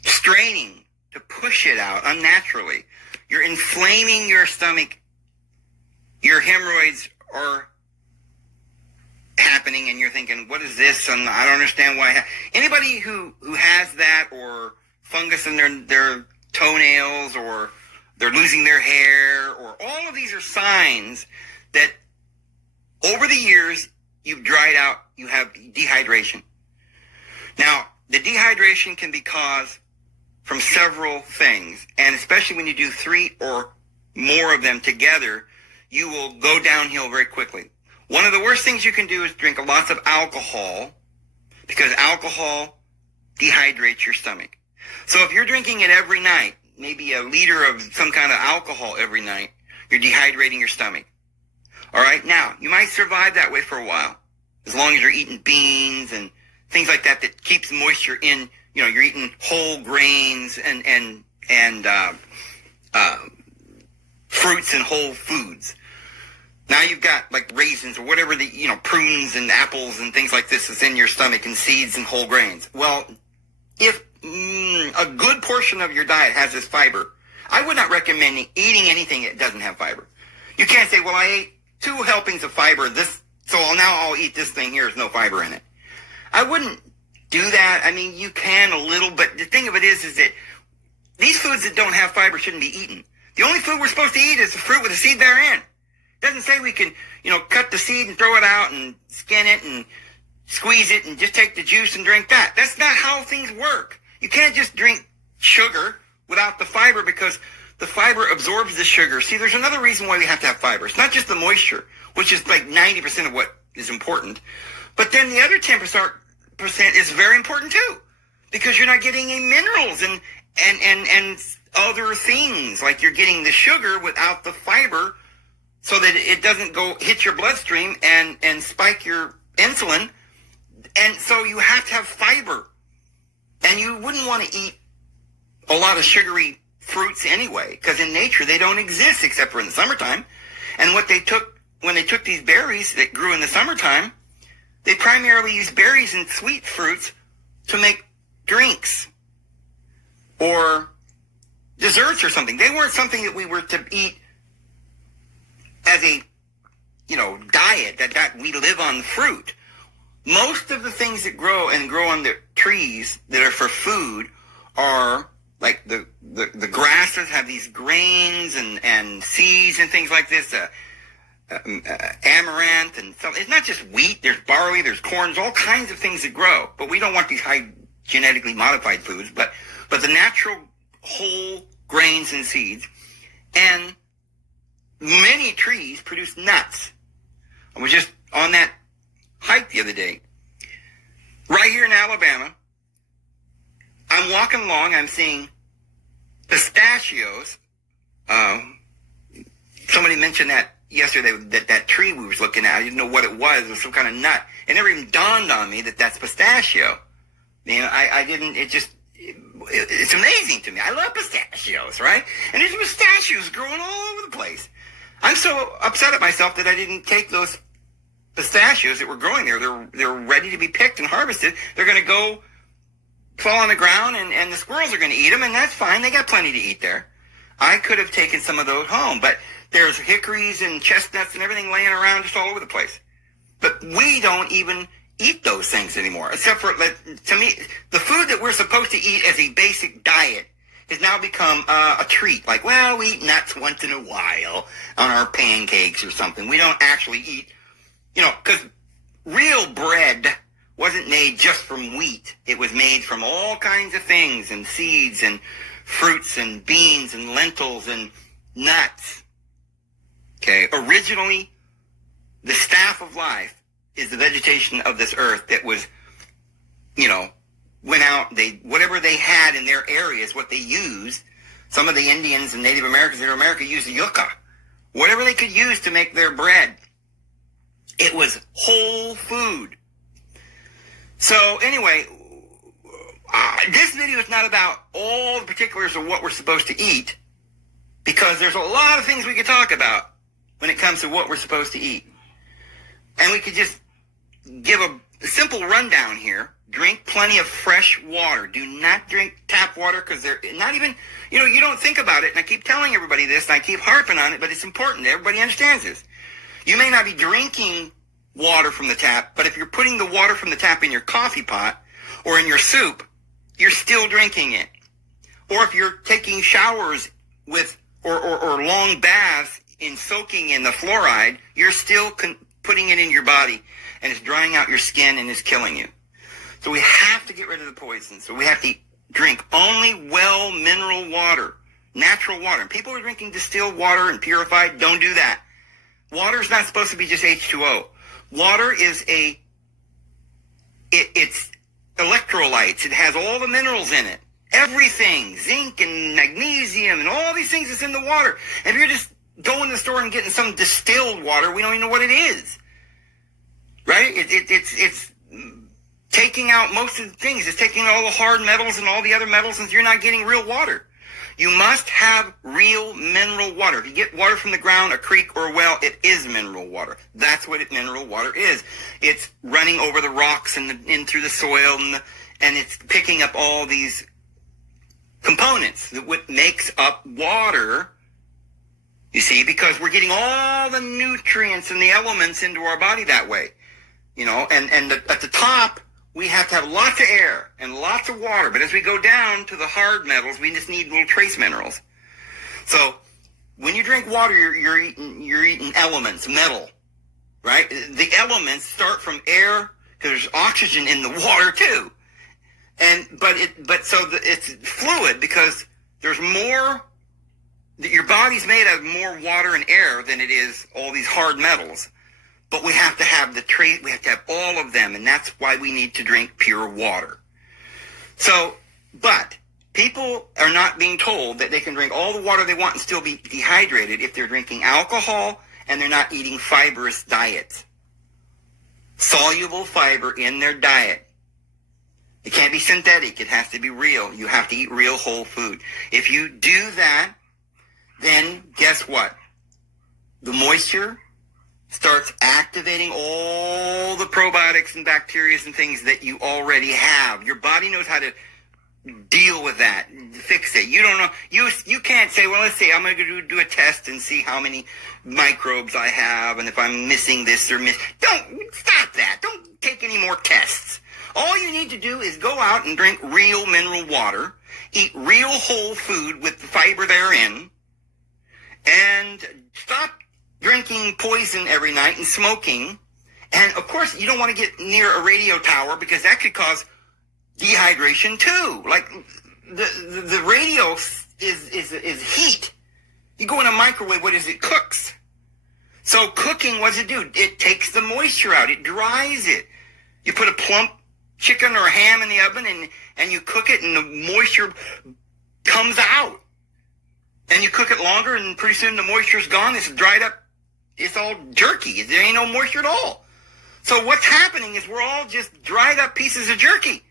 straining to push it out unnaturally, you're inflaming your stomach, your hemorrhoids are happening, and you're thinking, what is this? And I don't understand why. Anybody who has that, or fungus in their toenails, or they're losing their hair, or all of these are signs that over the years you've dried out, you have dehydration. Now, the dehydration can be caused from several things, and especially when you do 3 or more of them together, you will go downhill very quickly. One of the worst things you can do is drink lots of alcohol, because alcohol dehydrates your stomach. So if you're drinking it every night, maybe a liter of some kind of alcohol every night, you're dehydrating your stomach. All right, now, you might survive that way for a while, as long as you're eating beans and things like that keeps moisture in. You're eating whole grains and fruits and whole foods. Now you've got like raisins or whatever prunes and apples and things like this is in your stomach, and seeds and whole grains. Well, if a good portion of your diet has this fiber, I would not recommend eating anything that doesn't have fiber. You can't say, well, I ate 2 helpings of fiber, so now I'll eat this thing here. There's no fiber in it. I wouldn't do that. I mean, you can a little, but the thing of it is that these foods that don't have fiber shouldn't be eaten. The only food we're supposed to eat is the fruit with the seed therein. It doesn't say we can, cut the seed and throw it out and skin it and squeeze it and just take the juice and drink that. That's not how things work. You can't just drink sugar without the fiber because the fiber absorbs the sugar. See, there's another reason why we have to have fiber. It's not just the moisture, which is like 90% of what is important. But then the other 10% is very important too, because you're not getting any minerals and other things. Like you're getting the sugar without the fiber so that it doesn't go hit your bloodstream and spike your insulin. And so you have to have fiber. And you wouldn't want to eat a lot of sugary fruits anyway, because in nature they don't exist except for in the summertime. And when they took these berries that grew in the summertime, they primarily used berries and sweet fruits to make drinks or desserts or something. They weren't something that we were to eat as a, diet, that we live on fruit. Most of the things that grow on the trees that are for food are like the grasses have these grains and seeds and things like this, amaranth and stuff. It's not just wheat. There's barley, there's corn, there's all kinds of things that grow. But we don't want these high genetically modified foods, but the natural whole grains and seeds. And many trees produce nuts. I was just on that hike the other day. Right here in Alabama, I'm walking along, I'm seeing pistachios. Somebody mentioned that yesterday, that tree we was looking at. I didn't know what it was. It was some kind of nut. It never even dawned on me that that's pistachio. I didn't, it's amazing to me. I love pistachios, right? And there's pistachios growing all over the place. I'm so upset at myself that I didn't take those pistachios that were growing there. They're ready to be picked and harvested. They're going to go fall on the ground and the squirrels are going to eat them, and that's fine. They got plenty to eat there. I could have taken some of those home, but there's hickories and chestnuts and everything laying around just all over the place. But we don't even eat those things anymore, except for, to me, the food that we're supposed to eat as a basic diet has now become a treat. Like, well, we eat nuts once in a while on our pancakes or something. We don't actually eat, because real bread wasn't made just from wheat. It was made from all kinds of things and seeds and fruits and beans and lentils and nuts. Okay, originally, the staff of life is the vegetation of this earth that was, went out, whatever they had in their areas, what they used. Some of the Indians and Native Americans in America used yucca. Whatever they could use to make their bread. It was whole food. So anyway, this video is not about all the particulars of what we're supposed to eat, because there's a lot of things we could talk about when it comes to what we're supposed to eat. And we could just give a simple rundown here. Drink plenty of fresh water. Do not drink tap water, because they're not even, you don't think about it. And I keep telling everybody this, and I keep harping on it, but it's important. Everybody understands this. You may not be drinking water from the tap, but if you're putting the water from the tap in your coffee pot or in your soup, you're still drinking it. Or if you're taking showers with, or long baths in soaking in the fluoride, you're still putting it in your body, and it's drying out your skin and is killing you. So we have to get rid of the poison. So we have to drink only well mineral water, natural water. And people are drinking distilled water and purified. Don't do that. Water is not supposed to be just H2O. Water is it's electrolytes. It has all the minerals in it. Everything, zinc and magnesium and all these things that's in the water. And if you're just going to the store and getting some distilled water, we don't even know what it is. Right? It's taking out most of the things. It's taking all the hard metals and all the other metals, and you're not getting real water. You must have real mineral water. If you get water from the ground, a creek or a well, it is mineral water. That's what mineral water is. It's running over the rocks and in through the soil, and it's picking up all these components that what makes up water. You see, because we're getting all the nutrients and the elements into our body that way. And at the top, we have to have lots of air and lots of water. But as we go down to the hard metals, we just need little trace minerals. So when you drink water, you're eating elements, metal, right? The elements start from air, because there's oxygen in the water too. It's fluid because there's more. Your body's made of more water and air than it is all these hard metals. But we have to have we have to have all of them, and that's why we need to drink pure water. So, but people are not being told that they can drink all the water they want and still be dehydrated if they're drinking alcohol and they're not eating fibrous diets. Soluble fiber in their diet. It can't be synthetic. It has to be real. You have to eat real whole food. If you do that, then guess what? The moisture starts activating all the probiotics and bacteria and things that you already have. Your body knows how to deal with that, fix it. You don't know. You can't say, well, let's see, I'm going to do a test and see how many microbes I have and if I'm missing this or Don't stop that. Don't take any more tests. All you need to do is go out and drink real mineral water, eat real whole food with the fiber therein, and stop drinking poison every night and smoking. And of course, you don't want to get near a radio tower because that could cause dehydration too. Like the radio is heat. You go in a microwave, what is it? Cooks. So cooking, what does it do? It takes the moisture out. It dries it. You put a plump chicken or ham in the oven and you cook it and the moisture comes out. And you cook it longer and pretty soon the moisture's gone. It's dried up. It's all jerky. There ain't no moisture at all. So what's happening is we're all just dried up pieces of jerky.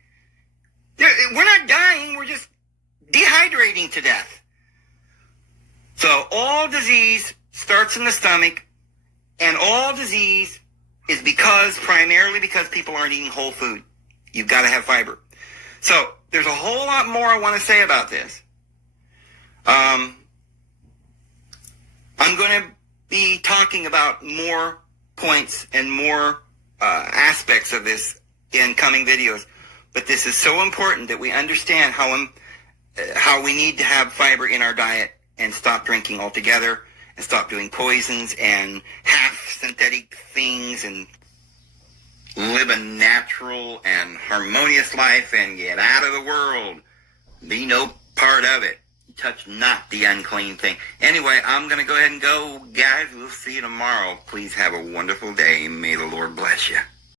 We're not dying. We're just dehydrating to death. So all disease starts in the stomach, and all disease is primarily because people aren't eating whole food. You've got to have fiber. So there's a whole lot more I want to say about this. I'm going to be talking about more points and more aspects of this in coming videos. But this is so important that we understand how we need to have fiber in our diet and stop drinking altogether and stop doing poisons and half synthetic things and live a natural and harmonious life and get out of the world. Be no part of it. Touch not the unclean thing. Anyway, I'm going to go ahead and go. Guys, we'll see you tomorrow. Please have a wonderful day. May the Lord bless you.